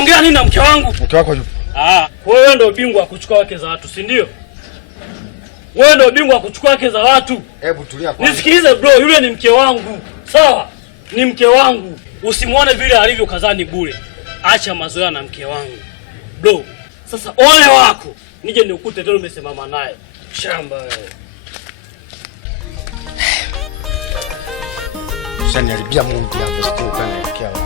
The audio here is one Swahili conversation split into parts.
Unaongea nini na mke wangu? Mke wako yupo. Wewe ndio bingwa kuchukua wake za watu, si ndio? Wewe ndio bingwa kuchukua wake za watu. Hebu tulia kwanza. Nisikilize bro, yule ni mke wangu. Sawa? Ni mke wangu. Usimuone vile alivyo kazani bure. Acha mazoea na mke wangu. Bro, sasa ole wako. Nije nikukute tena umesimama naye. Shamba wewe. Usaniharibia Mungu hapo, sio kanaelekea wapi.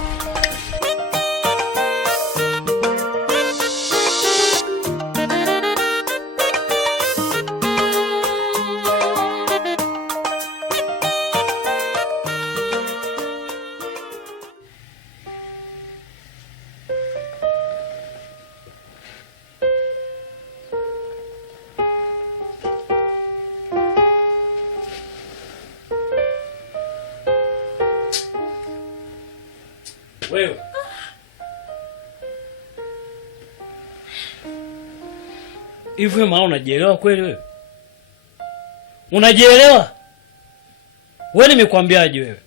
Wewe. Hivyo maana unajielewa kweli wewe? Unajielewa? Wewe nimekwambiaje wewe?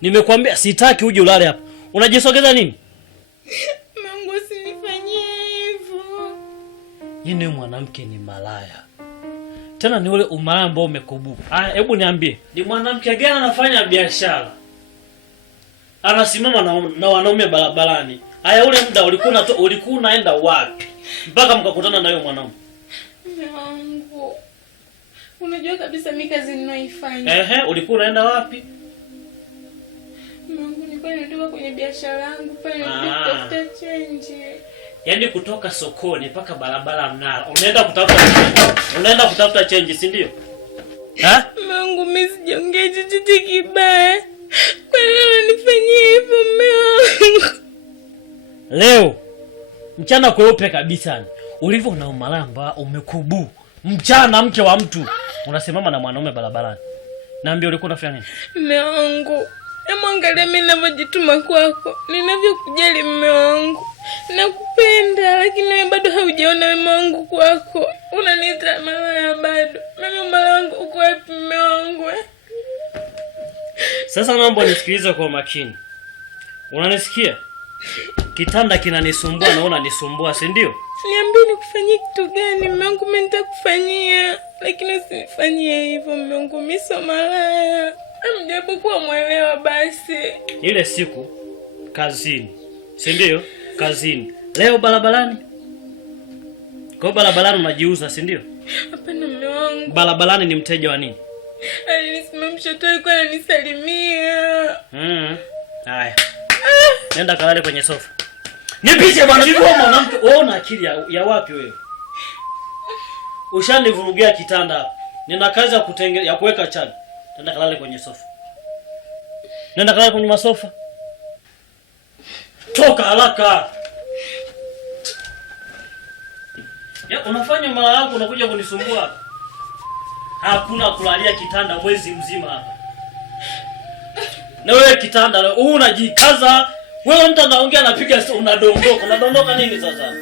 Nimekwambia sitaki uje ulale hapa. Unajisogeza nini? Mungu usinifanyie hivyo. Yeye mwanamke ni malaya. Tena ni ule umalaya ambao umekubuka. Hebu niambie, ni mwanamke gani anafanya biashara? Anasimama na wanaume barabarani. Ule muda ulikuwa unaenda wapi? Mpaka mkakutana na yule mwanaume. Mungu. Unajua kabisa mimi kazi ninayoifanya. Ulikuwa unaenda wapi? Mungu, nilikuwa natoka kwenye biashara yangu pale kutafuta change. Yaani kutoka sokoni mpaka barabara Mnara. Unaenda kutafuta change, si ndio? Mungu, mimi sijaongea chochote kibaya. Kwa nini unanifanyia hivyo Mungu? Leo mchana kweupe kabisa. Ulivyo na umalamba umekubu. Mchana mke wa mtu unasimama na mwanaume barabarani. Naambia ulikuwa unafanya nini? Mungu, angalia mimi ninavyojituma kwako. Ninavyokujali mume wangu. Nakupenda, lakini wewe bado haujaona wema wangu kwako. Unaniita malaya bado. Mimi malaya wangu uko wapi mume wangu? Sasa naomba nisikilize kwa makini. Unanisikia? Kitanda kinanisumbua na unanisumbua, si ndio? Niambie nikufanyie kitu gani? Mume wangu mimi nitakufanyia, lakini usinifanyie hivyo mume wangu, mimi sio malaya. Amjaribu kuwa mwelewa basi. Ile siku kazini, si ndio? Kazini. Leo barabarani. Kwa barabarani unajiuza, si ndio? Hapana mume wangu. Barabarani ni mteja wa nini? Alisimamisha tu alikuwa ananisalimia. Haya. Nenda kalale kwenye sofa. Nipishe bwana, vipi wewe mwanamke? Wewe una akili ya wapi wewe? Ushanivurugia kitanda hapa. Nina kazi ya kuweka chani. Nenda kalale kwenye sofa. Nenda kalale kwenye masofa. Toka haraka. Unafanya mara yako unakuja kunisumbua hapa. Hakuna kulalia kitanda mwezi mzima hapa. Na wewe kitanda wewe unajikaza. Wewe mtu anaongea anapiga unadondoka. Unadondoka nini sasa?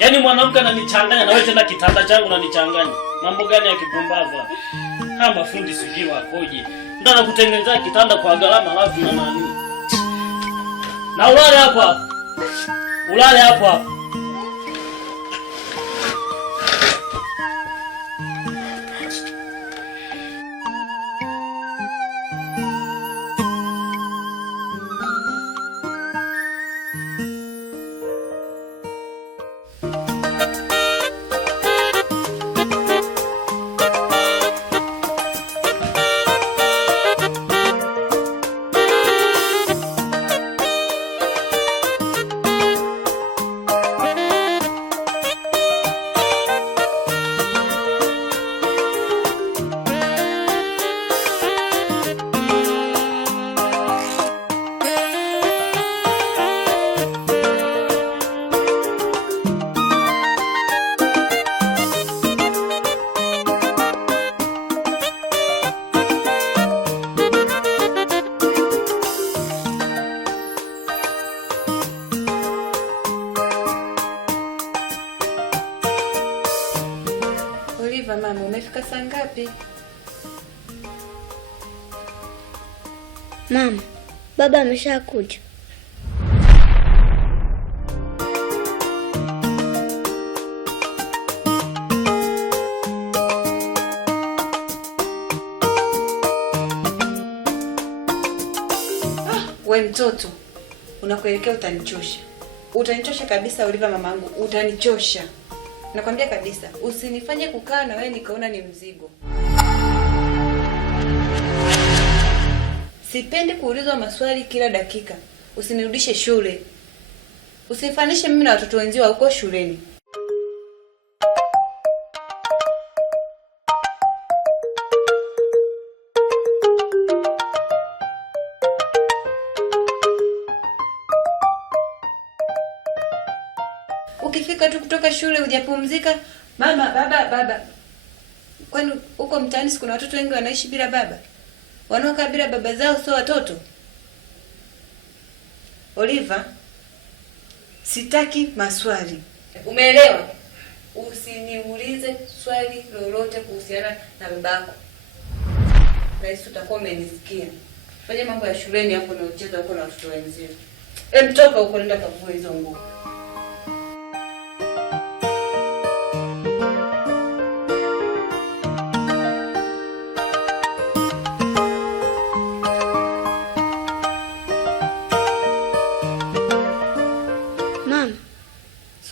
Yaani mwanamke ananichanganya na wewe tena kitanda changu unanichanganya. Mambo gani ya kipumbavu? Kama fundi sijui wakoje. Ndio anakutengenezea kitanda kwa gharama alafu na nani? Na ulale hapo hapo. Ulale hapo hapo. Oliva mama, umefika saa ngapi? Mama, baba ameshakuja. We mtoto, unakuelekea utanichosha. Utanichosha kabisa Oliva mamangu, utanichosha. Nakwambia kabisa, usinifanye kukaa na wewe nikaona ni mzigo. Sipendi kuulizwa maswali kila dakika. Usinirudishe shule. Usinifanishe mimi na watoto wenzio huko shuleni. Ukifika tu kutoka shule hujapumzika, mama, baba. Kwani huko mtaani kuna watoto wengi wanaishi bila baba? Wanaokaa bila baba zao sio watoto? Oliva, sitaki maswali. Umeelewa? Usiniulize swali lolote kuhusiana na babako. Rais, utakuwa umenisikia. Fanya mambo ya shuleni hapo na ucheza huko na watoto wenzio. Mtoka huko nenda kavue hizo nguo.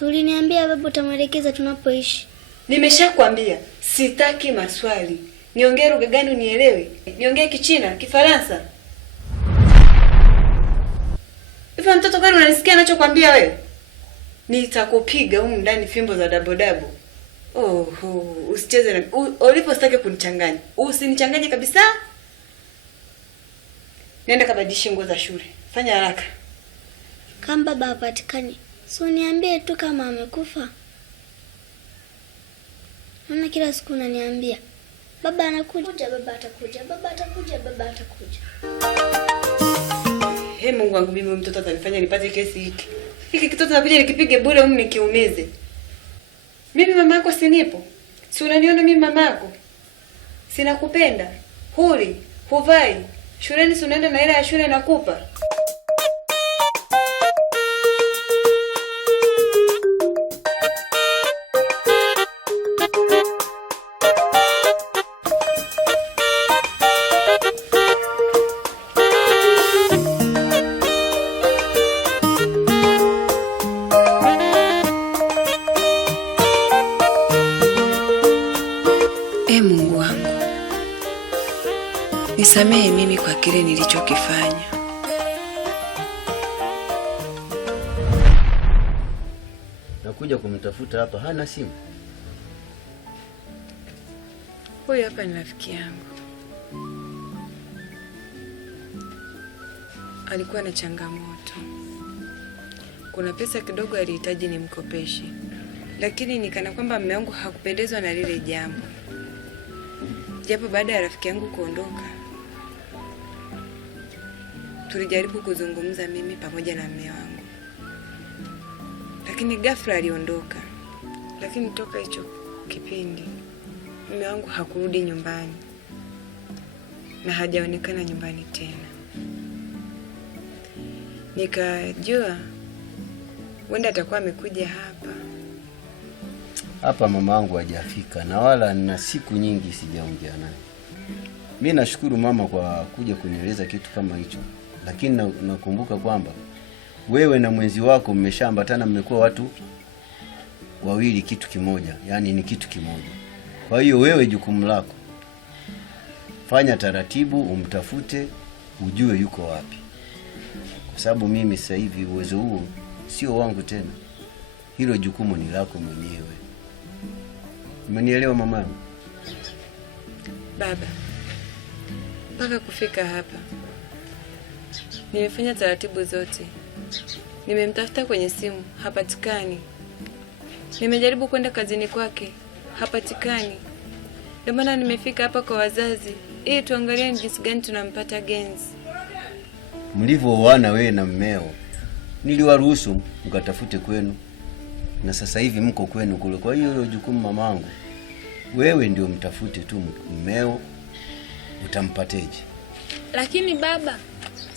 Uliniambia baba utamwelekeza tunapoishi. Nimeshakwambia sitaki maswali. Niongee lugha gani unielewe? Niongee Kichina, Kifaransa? Hivi mtoto gani unanisikia anachokwambia wewe? Nitakupiga huko ndani fimbo za dabodabo. Usicheze na Olipo, sitaki kunichanganya. Usinichanganye kabisa. Nenda kabadilishe nguo za shule. Fanya haraka. Kama baba hapatikani, so niambie tu kama amekufa. Maana kila siku unaniambia baba anakuja, baba atakuja, baba atakuja, baba atakuja. Mungu wangu, mimi mtoto atanifanya nipate kesi hiki. Hiki kitoto nakuja nikipige bure huko nikiumeze. Mimi mama yako sinipo. Si unaniona mimi mama yako? Sina kupenda. Huli, huvai. Shuleni si unaenda na hela ya shule nakupa. Mungu wangu, nisamehe mimi kwa kile nilichokifanya. Nakuja kumtafuta hapa, hana simu. Huyu hapa ni rafiki yangu. Alikuwa na changamoto. Kuna pesa kidogo alihitaji nimkopeshe. Lakini nikana kwamba mume wangu hakupendezwa na lile jambo. Japo baada ya rafiki yangu kuondoka, tulijaribu kuzungumza mimi pamoja na mume wangu. Lakini ghafla aliondoka. Lakini toka hicho kipindi mume wangu hakurudi nyumbani na hajaonekana nyumbani tena. Nikajua wenda atakuwa amekuja hapa. Hapa mama wangu hajafika na wala na siku nyingi sijaongea naye. Mimi nashukuru mama kwa kuja kunieleza kitu kama hicho. Lakini nakumbuka kwamba wewe na mwenzi wako mmeshaambatana, mmekuwa watu wawili kitu kimoja, yani ni kitu kimoja. Kwa hiyo wewe jukumu lako, fanya taratibu, umtafute, ujue yuko wapi. Kwa sababu mimi sasa hivi uwezo huo sio wangu tena. Hilo jukumu ni lako mwenyewe. Umenielewa mama? Baba, mpaka kufika hapa nimefanya taratibu zote. Nimemtafuta kwenye simu, hapatikani. Nimejaribu kwenda kazini kwake, hapatikani. Ndio maana nimefika hapa kwa wazazi ili tuangalie jinsi gani tunampata Genzi. Mlivyoana wewe na mmeo, niliwaruhusu mkatafute kwenu. Na sasa hivi mko kwenu kule. Kwa hiyo hilo jukumu mamangu, wewe ndio mtafute tu mmeo, utampateje. Lakini baba,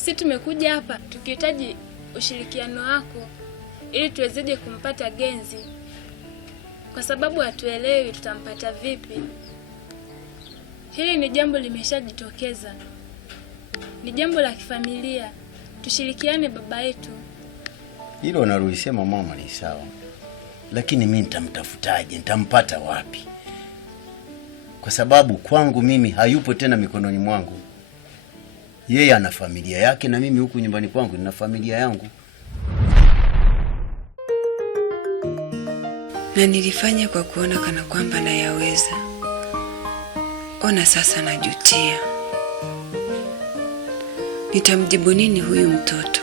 Sisi tumekuja hapa tukihitaji ushirikiano wako ili tuwezeje kumpata Genzi, kwa sababu hatuelewi tutampata vipi. Hili ni jambo limeshajitokeza, ni jambo la kifamilia, tushirikiane baba yetu. Hilo unaloisema mama ni sawa, lakini mimi nitamtafutaje? Nitampata wapi? Kwa sababu kwangu mimi hayupo tena mikononi mwangu. Yeye ana familia yake na mimi huku nyumbani kwangu nina familia yangu. Na nilifanya kwa kuona kana kwamba nayaweza. Ona sasa najutia. Nitamjibu nini huyu mtoto?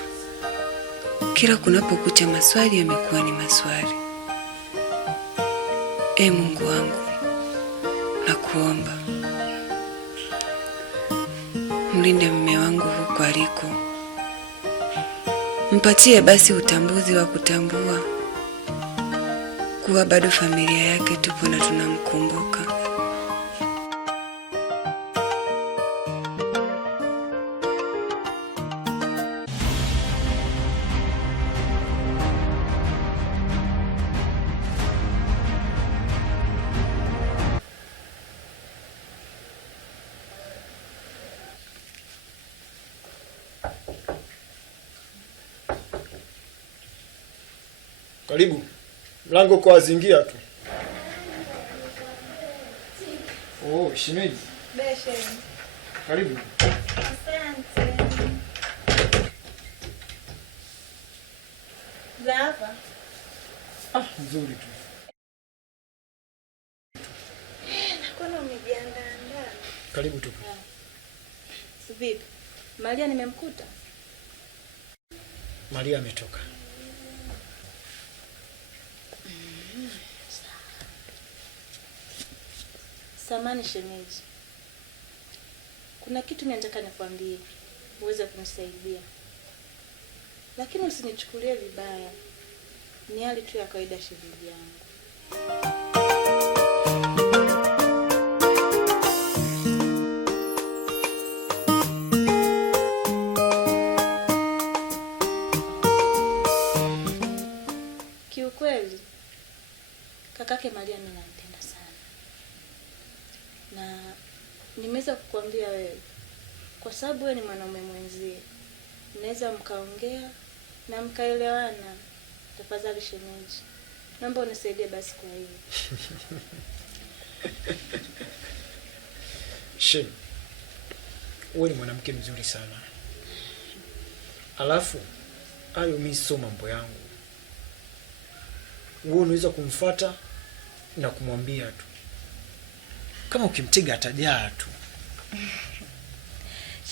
Kila kunapokucha maswali yamekuwa ni maswali. Mungu wangu, nakuomba mlinde mume wangu huko aliko. Mpatie basi utambuzi wa kutambua kuwa bado familia yake tupo na tunamkumbuka. Karibu. Mlango kwa azingia tu. Oh, shemeji. Beshe. Karibu. Asante. Zapa. Nzuri tu. Nakuona umejiandaa. Karibu tu. Vipi? Maria nimemkuta? Maria ametoka. Samani shemeji, kuna kitu nataka nikwambie uweze kunisaidia, lakini usinichukulie vibaya, ni hali tu ya kawaida shemeji yangu. Kiukweli kakake Maria mimi nampenda sana, na nimeweza kukuambia wewe kwa sababu wewe ni mwanaume mwenzie, mnaweza mkaongea na mkaelewana. Tafadhali shemeji, naomba unisaidie basi kwa hiyo. Shem, wewe ni mwanamke mzuri sana. Alafu hayo mimi sio mambo yangu. Wewe unaweza kumfuata na kumwambia tu. Kama ukimtega atajaa tu.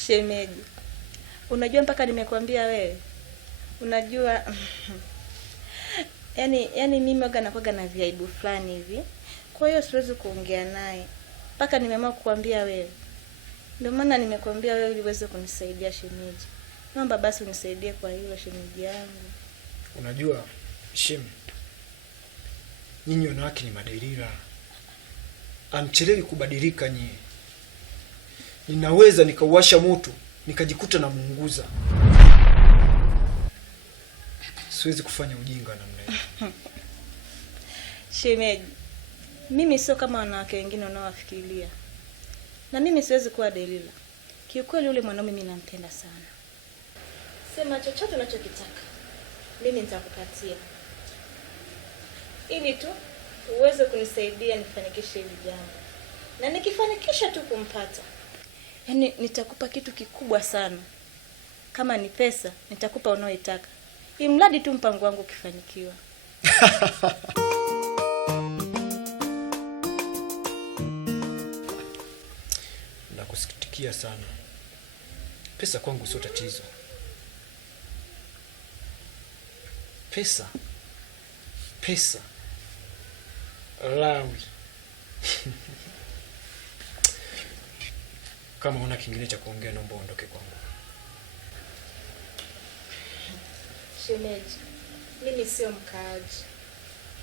Shemeji, unajua mpaka nimekwambia wewe. Unajua yani mimi waga nakuwa na viaibu fulani hivi. Kwa hiyo siwezi kuongea naye mpaka nimeamua kukwambia wewe. Ndio maana nimekwambia wewe ili uweze kunisaidia shemeji. Naomba basi unisaidie kwa hilo shemeji yangu. Unajua Shem, nyinyi wanawake ni maderira. Amchelewi kubadilika nyinyi. Ninaweza nikauwasha moto nikajikuta na muunguza. Siwezi kufanya ujinga namna hiyo. Shemeji, mimi sio kama wanawake wengine wanaowafikiria. Na mimi siwezi kuwa Delila. Kiukweli yule mwanaume mimi nampenda sana. Sema chochote unachokitaka, mimi nitakupatia, ili tu uweze kunisaidia nifanikishe hili jambo. Na nikifanikisha tu kumpata, yani nitakupa kitu kikubwa sana. Kama ni pesa, nitakupa unaoitaka, imradi tu mpango wangu ukifanikiwa. Nakusikitikia sana. Pesa kwangu sio tatizo. Pesa Lawi. Kama una kingine cha kuongea naomba uondoke kwangu. Shemeji, mimi sio mkaaji.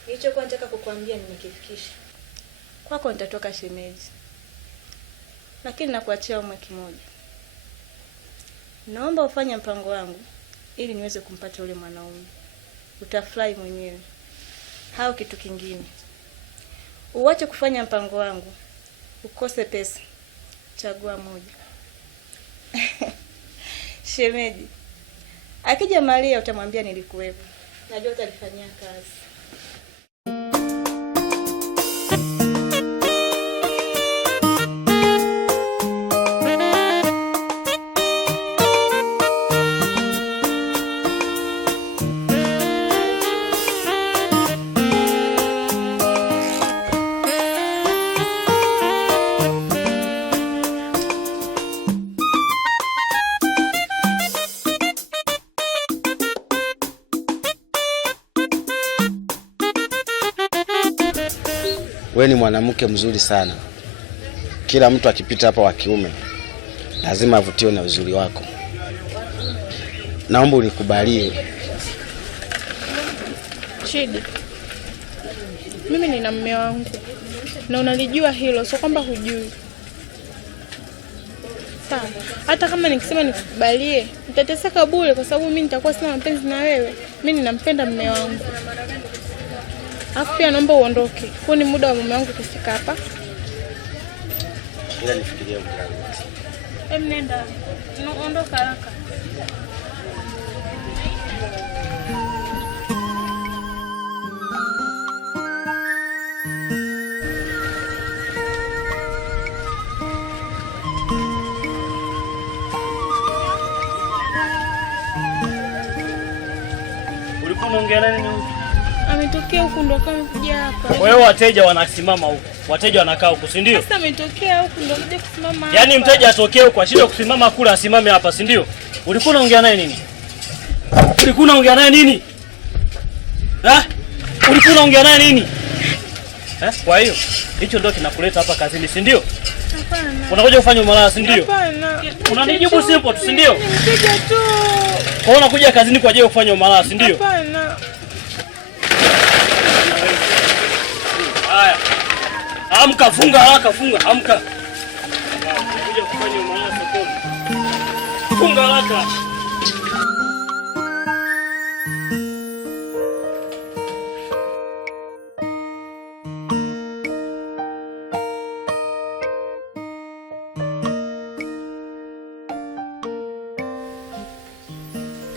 Nilichokuwa nataka kukuambia nimekifikisha. Kwako nitatoka shemeji. Lakini nakuachia umwe kimoja. naomba ufanye mpango wangu ili niweze kumpata yule mwanaume. Utafurahi mwenyewe. Hao kitu kingine. Uache kufanya mpango wangu. Ukose pesa. Chagua moja. Shemeji. Akija Maria utamwambia nilikuwepo. Najua utalifanyia kazi. Wewe ni mwanamke mzuri sana. Kila mtu akipita hapa wa kiume lazima avutiwe na uzuri wako. Naomba unikubalie. Chidi, mimi nina mume wangu na unalijua hilo, sio kwamba hujui. Sawa, hata kama nikisema nikubalie nitateseka bure, kwa sababu mimi nitakuwa sina mapenzi na wewe. Mimi ninampenda mume wangu. Afu pia naomba uondoke. Kwa ni muda wa mume wangu kufika hapa. Ila nifikirie mwanangu. Nenda. Ondoka haraka. Ulikuwa unaongea nini? Ametokea huku ndo kama kuja hapa. Kwa hiyo wateja wanasimama huko. Wateja wanakaa huko, si ndio? Sasa ametokea huku ndo kuja kusimama hapa. Yaani mteja atokee huko ashinde kusimama kula asimame hapa, si ndio? Ulikuwa unaongea naye nini? Ulikuwa unaongea naye nini? Ulikuwa unaongea naye nini? Kwa hiyo hicho ndio kinakuleta hapa kazini, si ndio? Hapana. Unakuja kufanya umalaya, si ndio? Hapana. Unanijibu simple tu, si ndio? Mteja tu. Kwa hiyo unakuja kazini kwa ajili ya kufanya umalaya, si ndio? Hapana. Haya. Amka, funga haraka, funga, amka. Unakuja kufanya umalaya sokoni. Funga haraka.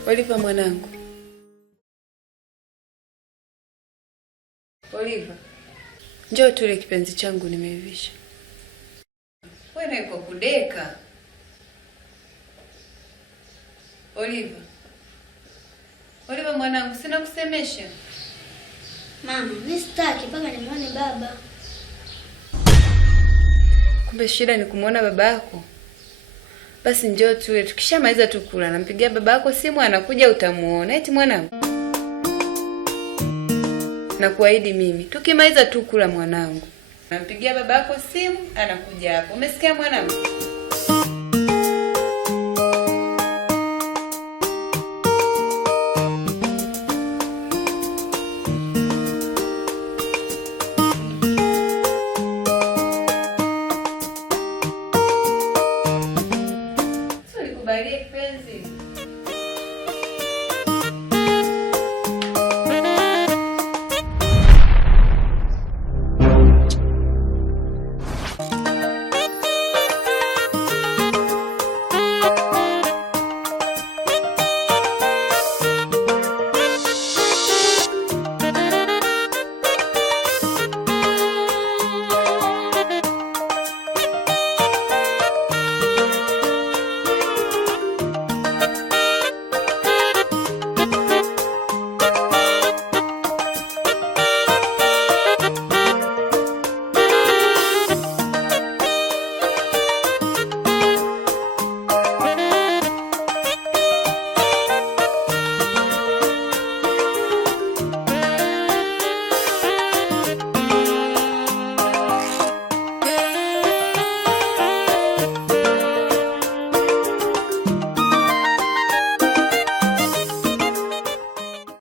Oliva mwanangu. Oliva. Njoo tule kipenzi changu nimeivisha. Wewe uko kudeka. Oliva. Oliva mwanangu, sina kusemesha. Mama, mimi sitaki mpaka nimuone baba. Kumbe shida ni kumuona baba yako. Basi njoo tule, tukishamaliza tu kula nampigia baba yako simu anakuja utamuona. Eti mwanangu. Na kuahidi mimi, tukimaliza tu kula mwanangu nampigia baba yako simu anakuja hapo. Umesikia mwanangu?